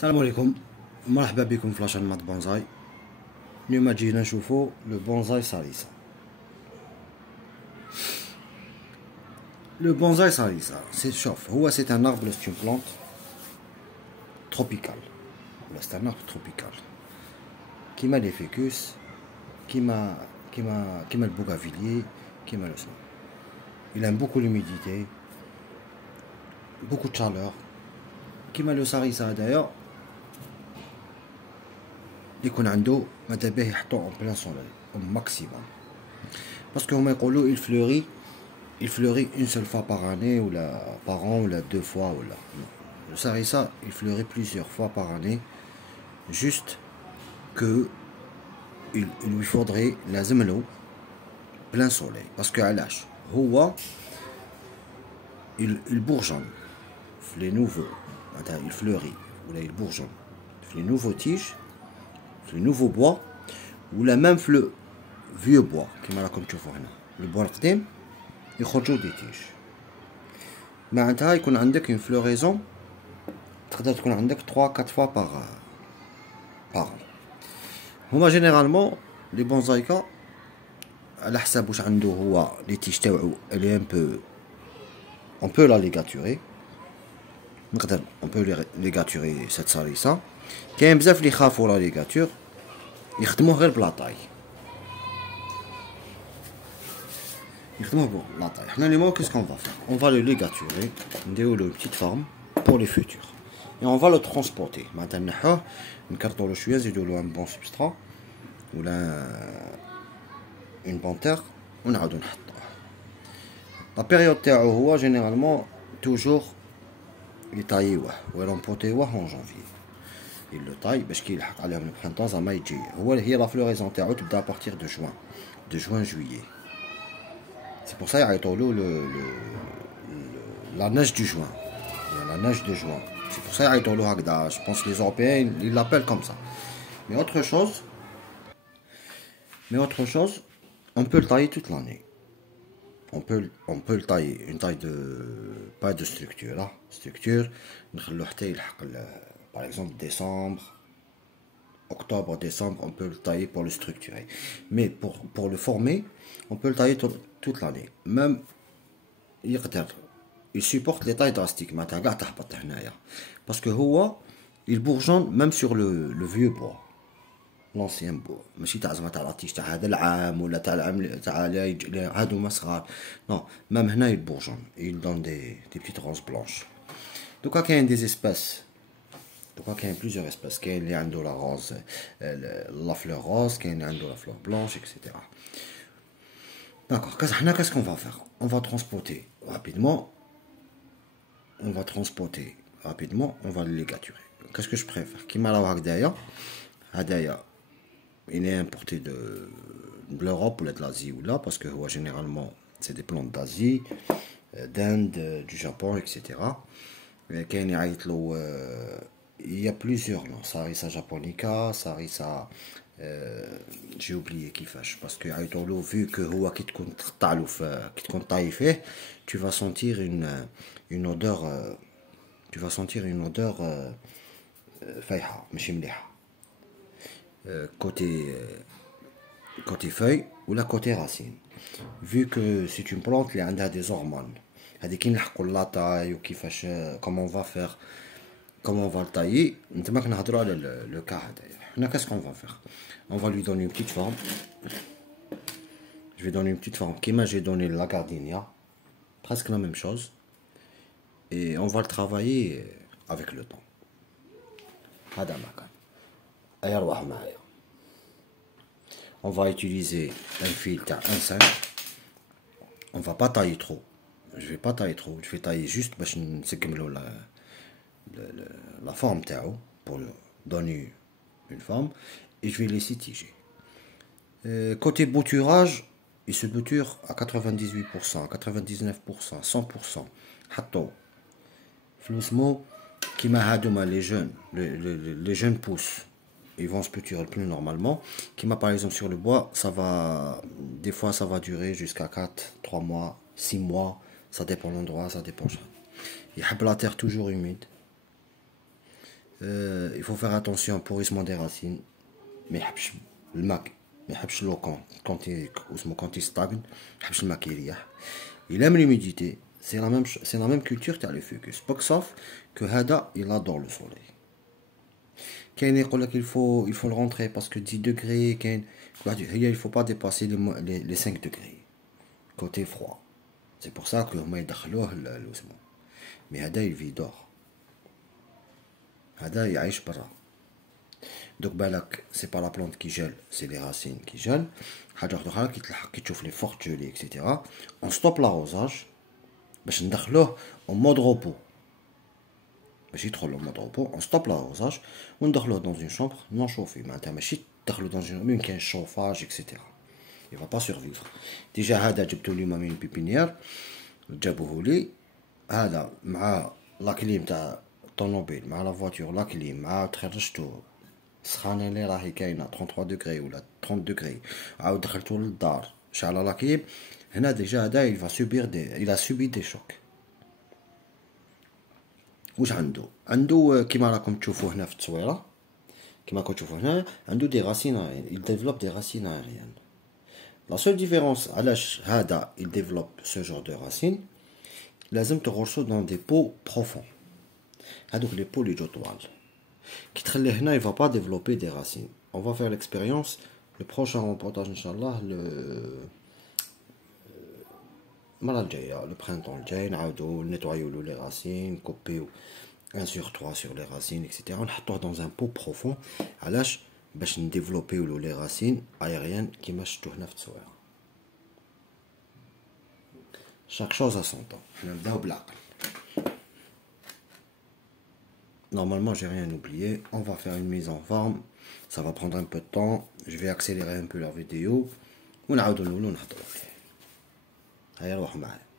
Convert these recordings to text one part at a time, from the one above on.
السلام عليكم، مرحبا بكم في لاشين مات بونزاي. اليوم جينا نشوفو لو بونزاي ساليسا. لو بونزاي ساليسا شوف هو سي ان اربر، سي اون بلانت تروبيكال ولا سي ان اربر تروبيكال كيما لي فيكوس، كيما البوغافيليي، كيما لو سنو. Il aime beaucoup l'humidité, beaucoup de chaleur. كيما لو ساريسا هدايا يكون عنده ماذا بيه يحطو اون بلان سوليل او ماكسيموم، باسكو هما يقولو il fleurit une seule fois par année ou par an ou deux fois ou là. Le sarissa il fleurit plusieurs fois par année, juste que il lui faudrait لازم له plein soleil. Parce que علاش هو il bourgeonne les nouveaux, il fleurit ou là il bourgeonne les nouveaux tiges, les nouveaux bois ou la même le vieux bois كما راكم تشوفوا هنا. البوا القديم يخرجوا دي تيج، معناتها يكون عندك اون فلوريزون تقدر تكون عندك 3 4 فوا باغ an. هما جينيرالمون لي بونزايكا على حساب واش عنده هو لي تيج تاوعو الي ان بو اون بو لا ليغاتوري، نقدر اون بو ليغاتوري سات ساليسا. كاين بزاف اللي يخافوا لا ليغاتور يخدموه غير بلا طاي، يخدموه بلا طاي. حنا اليوم كيس كون فا فير، اون فا لو ليغاتوري، نديرو له بتيت فورم بور لي فوتور et on va le transporter. معناتها نحوه نكرطولو شويه، نزيدو له ان بون سبسترا ولا اون بون تيغ ونعاودو نحطوه. لا بيريود تاعو هو جينيرالمون توجور يطايوه ويرونبوتيوه اون جانفي. il le taille باش كي يلحق عليهم البرينطون زعما يجي. هي لا فلوريزون تاعو تبدا ابارتيغ دو جوان جويي. C'est pour ça يعيطولو la neige du juin, la neige de juin. C'est pour ça يعيطولو هكذا. Je pense les Européens ils l'appellent comme ça. Mais autre chose, on peut le tailler toute l'année. On peut le tailler une taille de pas de structure là, structure نخلو حتى يلحق par exemple décembre, octobre, décembre, on peut le tailler pour le structurer. Mais pour le former, on peut le tailler toute l'année. Même il supporte les tailles drastiques. Parce que il bourgeonne même sur le vieux bois, l'ancien bois. ماشي تاع زعما تاع لاتيش تاع هذا العام ولا تاع العام تاع هادو ما صغار. Non, même هنا il bourgeonne. Il donne des petites roses blanches. دوكا كاين des espèces. Donc il y a plusieurs espèces. Il y a la rose, la fleur rose, il y a la fleur blanche, etc. D'accord. Qu'est-ce qu'on va faire? On va transporter rapidement. On va le ligaturer. Qu'est-ce que je préfère? Qui m'a la Hadaya. Hadaya, il est importé de l'Europe ou de l'Asie ou là, parce que généralement c'est des plantes d'Asie, d'Inde, du Japon, etc. Il y a plusieurs noms. Sarisa japonica, Sarisa j'ai oublié qui fâche, parce que vu que qui te compte taillé, tu vas sentir une odeur فايحة ماشي مليحة côté feuille ou la côté racine. Vu que c'est une plante qui a des hormones, هذه كي نلحقوا لا taille وكيفاش comment on va faire, comment on va le tailler. نتما كنهضروا على le cas هذايا. حنا qu'est-ce qu'on va faire? On va lui donner une petite forme. Je vais donner une petite forme كيما j'ai donné la gardenia, presque la même chose, et on va le travailler avec le temps. هذا ما كان اي روح معايا. On va utiliser un fil تاع 1/5. On va pas tailler trop. Je vais pas tailler trop, je vais tailler juste باش نسكملو la forme تاعو pour donner une forme, et je vais laisser tiger. Côté bouturage, il se bouture à 98%, 99%, 100%. حطو فلوسمو كيما هادوما les jeunes pousses, ils vont se bouturer plus normalement. Kima par exemple sur le bois, des fois ça va durer jusqu'à 4, 3 mois, 6 mois, ça dépend de l'endroit, ça dépend. Il y a la terre toujours humide. il faut faire attention au pourrissement des racines. ما يحبش الماء ما يحبش لو quand il stagne ما يحبش الماء كيريح. Il aime l'humidité. C'est la même culture تاع le fucus. Pas que sauf que هذا il adore le soleil. كاين يقول لك il faut le rentrer parce que 10 degrés كاين il faut pas dépasser les 5 degrés côté froid. C'est pour ça que هما يدخلوه لوسمو. Mais هذا il vit dehors. هذا يعيش برا. Donc بالك c'est pas la plante qui gèle, c'est les racines qui gèlent. حاجة أخرى كي تشوف les fortes gelées etc. On stoppe l'arrosage باش ندخلوه en mode repos. باش يدخل en mode repos, on stoppe l'arrosage وندخلوه dans une chambre non chauffée. معناتها ماشي تدخلو dans une chambre كاين chauffage etc. Il va pas survivre. Déjà هذا جبتو لي من بيبينيير جابوه لي. هذا مع لا كليم تاع الطوموبيل مع لا فواتور لا كليم مع تخرجتو السخانه اللي راهي كاينه 33 دوغري ولا 30 دوغري عاود دخلتو للدار شعل لا كليم. هنا ديجا هذا il va subir il a subi des chocs. واش عنده كيما راكم تشوفوا هنا في التصويره كيما راكم تشوفوا هنا عنده دي راسين il développe des racines aériennes. La seule différence علاش هذا il développe ce genre de racines لازم تغرسو dans des pots profonds. هادوك les pots اللي جو طوال كي تخليه هنا il va pas développer des racines. On va faire l'expérience le prochain reportage inchallah المرة الجاية le printemps الجاي نعاودو نيتوايو les racines كوبيو 1 sur 3 sur les racines etc. نحطوه dans un pot profond علاش باش نديفلوبيو لي راسين aériennes كيما شفتو هنا في التصويره. chaque chose à son temps. نبداو بالعقل. Normalement j'ai rien oublié. On va faire une mise en forme. Ça va prendre un peu de temps. Je vais accélérer un peu la vidéo ونعاودو نولو نهضرو فيه. هيا روحوا معايا.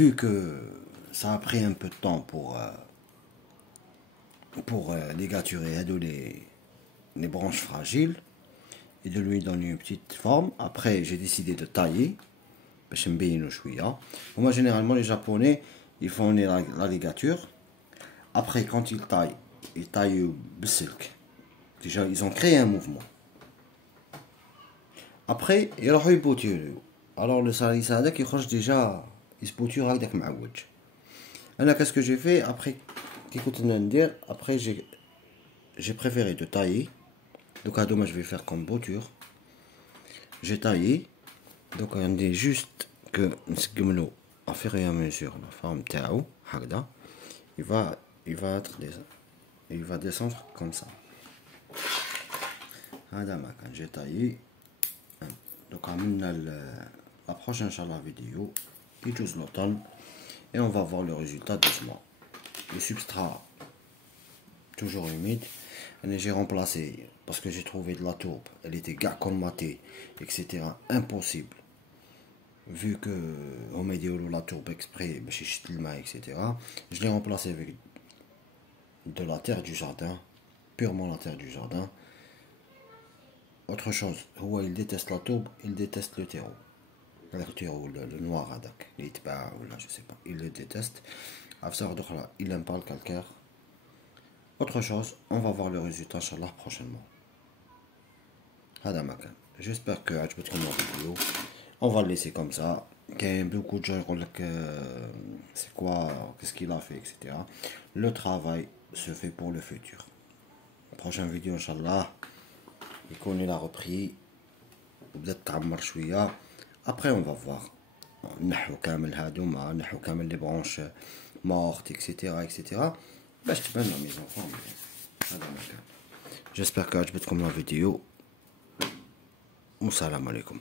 vu que ça a pris un peu de temps pour ligaturer les branches fragiles et de lui donner une petite forme. Après, j'ai décidé de tailler. Moi, généralement, les Japonais, ils font la ligature. Après, quand ils taillent le silk. Déjà, ils ont créé un mouvement. Après, ils ont bouturé. Alors, le salissé, il change déjà, il se bouture avec ma witch. Alors, qu'est-ce que j'ai fait après? Après, j'ai préféré de tailler. Donc, à demain, je vais faire comme bouture. J'ai taillé. Donc, on dit juste que nous à fur et à mesure la forme تاعو هكذا il va descendre comme ça. هذا ما كان j'ai taillé. Donc عملنا la prochaine inchallah vidéo يجوز l'automne et on va voir le résultat doucement. Le substrat toujours humide. J'ai remplacé parce que j'ai trouvé de la tourbe, elle était gars colmatée, etc. Impossible. Vu que on met la tourbe exprès, etc. Je l'ai remplacé avec de la terre du jardin, purement la terre du jardin. Autre chose, il déteste la tourbe, il déteste le terreau. Le terreau, le noir, je sais pas, il le déteste. Il n'aime pas le calcaire. Autre chose, on va voir le résultat inchallah prochainement. J'espère que عجبتكم la vidéo. On va le laisser comme ça. Il y a beaucoup de gens qui disent c'est quoi, qu'est-ce qu'il a fait, etc. Le travail se fait pour le futur. Prochaine vidéo inchallah. Il a repris. Après on va voir. نحو كامل هادوما نحو كامل les branches mortes, etc. etc. باش تبان la mise en forme. J'espère que عجبتكم la vidéo. والسلام عليكم.